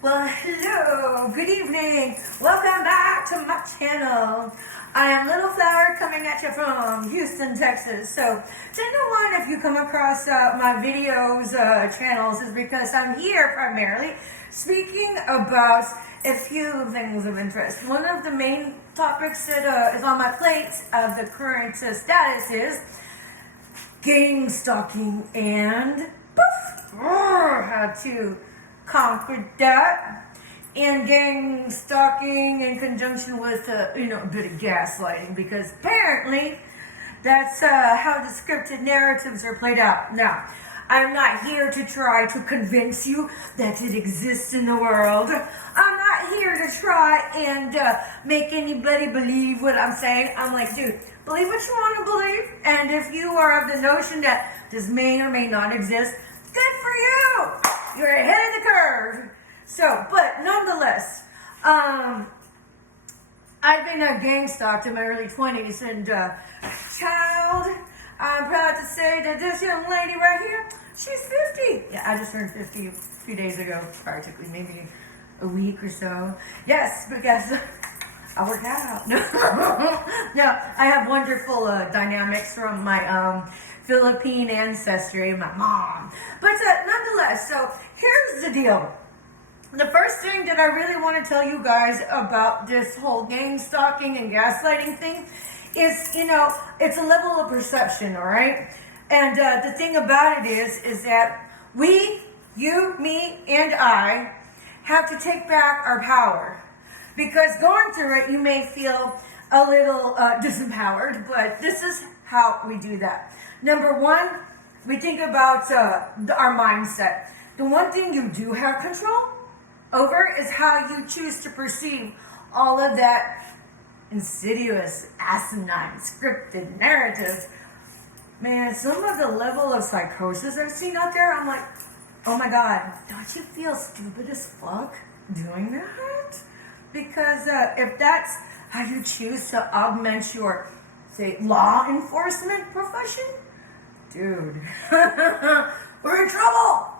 Well, hello, good evening. Welcome back to my channel. I am Little Flower coming at you from Houston, Texas. So, channel one, if you come across my videos, channels, is because I'm here primarily speaking about a few things of interest. One of the main topics that is on my plate of the current status is gang stalking and how to conquer that, and gang stalking in conjunction with a bit of gaslighting, because apparently that's how the scripted narratives are played out. Now, I'm not here to try to convince you that it exists in the world. I'm not here to try and make anybody believe what I'm saying. I'm like, dude, believe what you want to believe, and if you are of the notion that this may or may not exist, good for you. You're ahead of the curve. So, but nonetheless, I've been gang stalked in my early 20s, and child, I'm proud to say that this young lady right here, she's 50. Yeah, I just turned 50 a few days ago, practically, maybe a week or so. Yes, because I work out. No, I have wonderful dynamics from my Philippine ancestry, my mom. But nonetheless, so here's the deal. The first thing that I really want to tell you guys about this whole gang stalking and gaslighting thing is, it's a level of perception, all right? And the thing about it is that we, you, me, and I have to take back our power. Because going through it, you may feel a little disempowered, but this is how we do that. Number one, we think about our mindset. The one thing you do have control over is how you choose to perceive all of that insidious, asinine, scripted narrative. Man, some of the level of psychosis I've seen out there, I'm like, oh my God, don't you feel stupid as fuck doing that? Because if that's how you choose to augment your, say, law enforcement profession, dude, we're in trouble.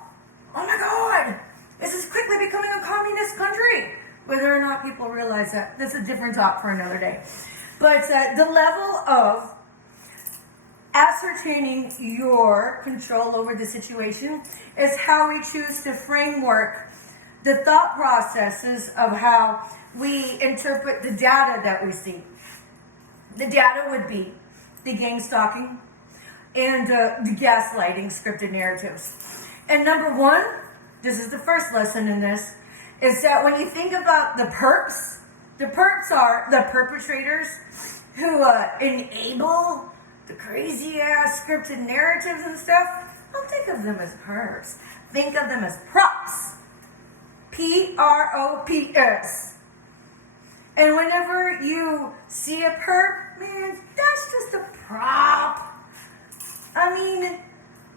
Oh my God, this is quickly becoming a communist country. Whether or not people realize that, that's a different talk for another day. But the level of ascertaining your control over the situation is how we choose to framework the thought processes of how we interpret the data that we see. The data would be the gang stalking and the gaslighting scripted narratives. And number one, this is the first lesson in this, is that when you think about the perps are the perpetrators who enable the crazy ass scripted narratives and stuff. Don't think of them as perps. Think of them as props. P-R-O-P-S. And whenever you see a perp, man, that's just a prop. I mean,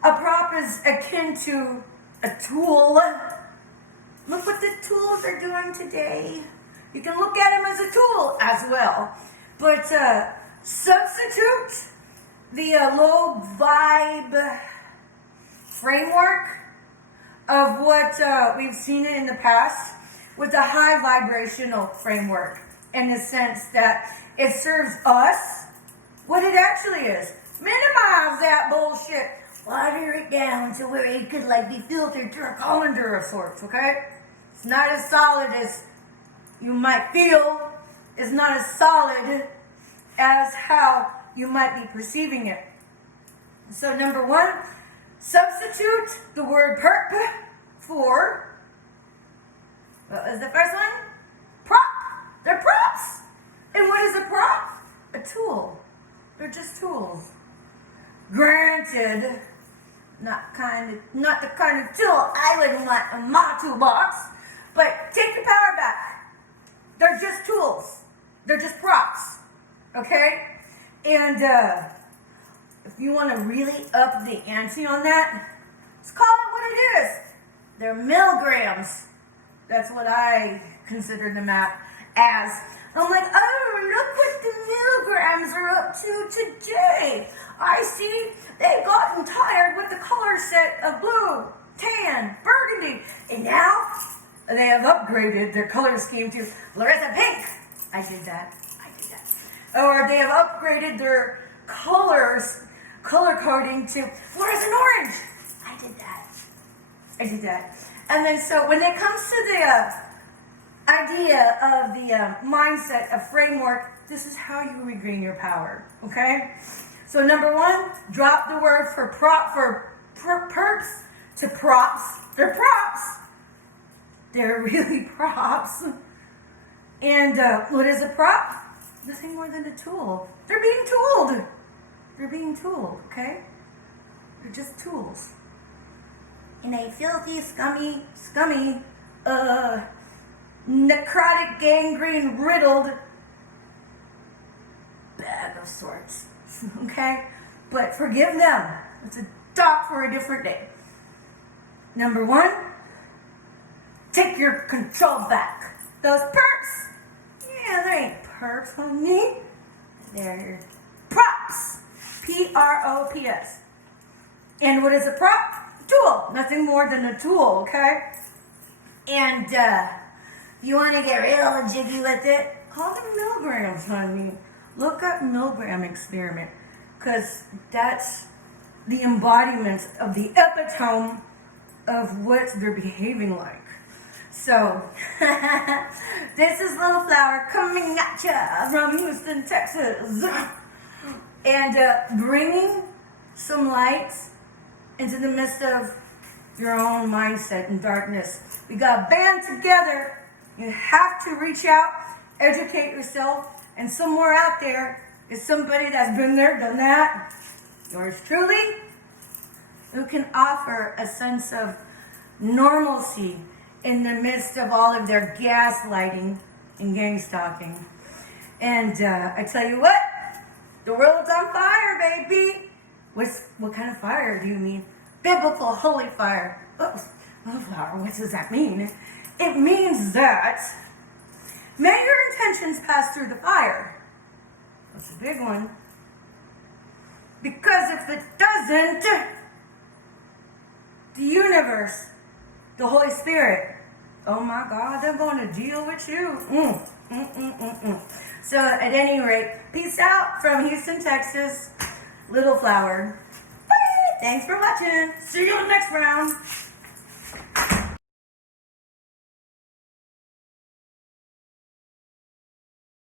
a prop is akin to a tool. Look what the tools are doing today. You can look at them as a tool as well. But substitute the low vibe framework of what we've seen it in the past with a high vibrational framework, in the sense that it serves us what it actually is. Minimize that bullshit. Water it down to where it could be filtered through a colander of sorts, okay? It's not as solid as you might feel. It's not as solid as how you might be perceiving it. So number one, substitute the word perp for, what was the first one? Prop. They're props. And what is a prop? A tool. They're just tools. Granted, not the kind of tool I would want in my toolbox, but take the power back. They're just tools. They're just props. Okay? And if you want to really up the ante on that, let's call it what it is. They're milligrams. That's what I consider them as. I'm like, oh, look what the milligrams are up to today. I see they've gotten tired with the color set of blue, tan, burgundy, and now they have upgraded their color scheme to fluorescent pink. I did that. Or they have upgraded their color coding to fluorescent orange. I did that. And then so when it comes to the idea of the mindset, a framework, this is how you regain your power, okay? So number one, drop the word for perps to props. They're props. They're really props. And what is a prop? Nothing more than a tool. They're being tooled, okay? They're just tools. In a filthy, scummy, necrotic, gangrene, riddled bag of sorts, okay? But forgive them. It's a talk for a different day. Number one, take your control back. Those perps, yeah, they ain't perps on me. They're props. P-R-O-P-S. And what is a prop? Tool. Nothing more than a tool, okay? And you want to get real jiggy with it? Call them milligrams, honey. Look up milligram experiment, because that's the embodiment of the epitome of what they're behaving like. So, this is Little Flower coming at ya from Houston, Texas. And bringing some light into the midst of your own mindset and darkness. We got to band together. You have to reach out, educate yourself, and somewhere out there is somebody that's been there, done that. Yours truly, who can offer a sense of normalcy in the midst of all of their gaslighting and gang stalking. And I tell you what, the world's on fire, baby. What kind of fire do you mean? Biblical holy fire. Oh, flower, what does that mean? It means that may your intentions pass through the fire. That's a big one. Because if it doesn't, the universe, the Holy Spirit, oh my God, they're going to deal with you. So at any rate, peace out from Houston, Texas, Little Flower. Bye. Thanks for watching. See you in the next round.